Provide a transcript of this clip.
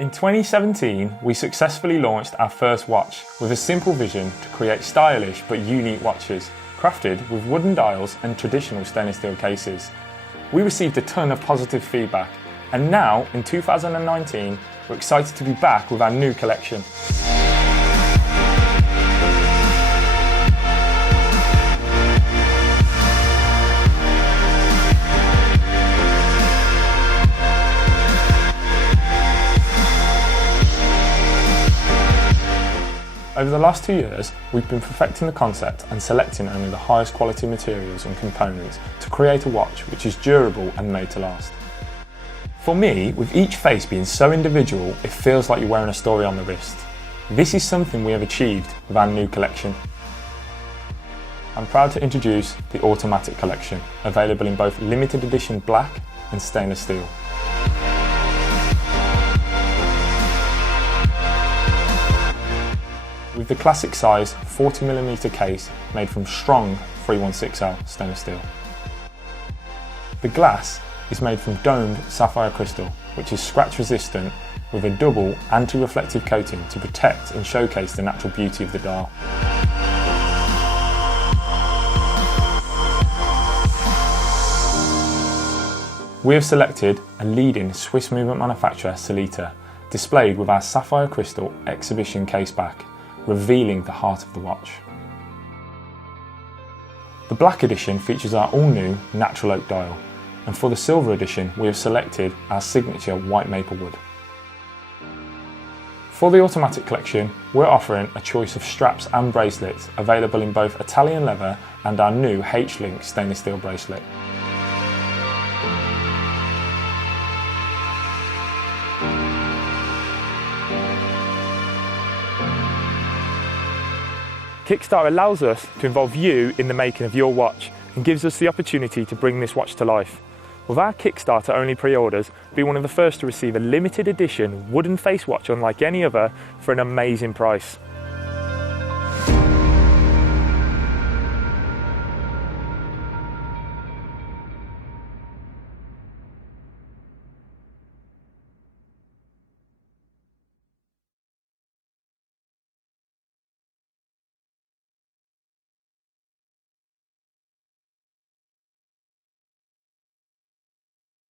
In 2017, we successfully launched our first watch with a simple vision to create stylish but unique watches, crafted with wooden dials and traditional stainless steel cases. We received a ton of positive feedback, and now, in 2019, we're excited to be back with our new collection. Over the last 2 years, we've been perfecting the concept and selecting only the highest quality materials and components to create a watch which is durable and made to last. For me, with each face being so individual, it feels like you're wearing a story on the wrist. This is something we have achieved with our new collection. I'm proud to introduce the Automatic collection, available in both limited edition black and stainless steel. With the classic size 40mm case made from strong 316L stainless steel. The glass is made from domed sapphire crystal, which is scratch resistant with a double anti-reflective coating to protect and showcase the natural beauty of the dial. We have selected a leading Swiss movement manufacturer, Sellita, displayed with our sapphire crystal exhibition case back, revealing the heart of the watch. The black edition features our all-new natural oak dial, and for the silver edition we have selected our signature white maple wood. For the Automatic collection, we're offering a choice of straps and bracelets available in both Italian leather and our new H-Link stainless steel bracelet. Kickstarter allows us to involve you in the making of your watch and gives us the opportunity to bring this watch to life. With our Kickstarter only pre-orders, be one of the first to receive a limited edition wooden face watch unlike any other for an amazing price.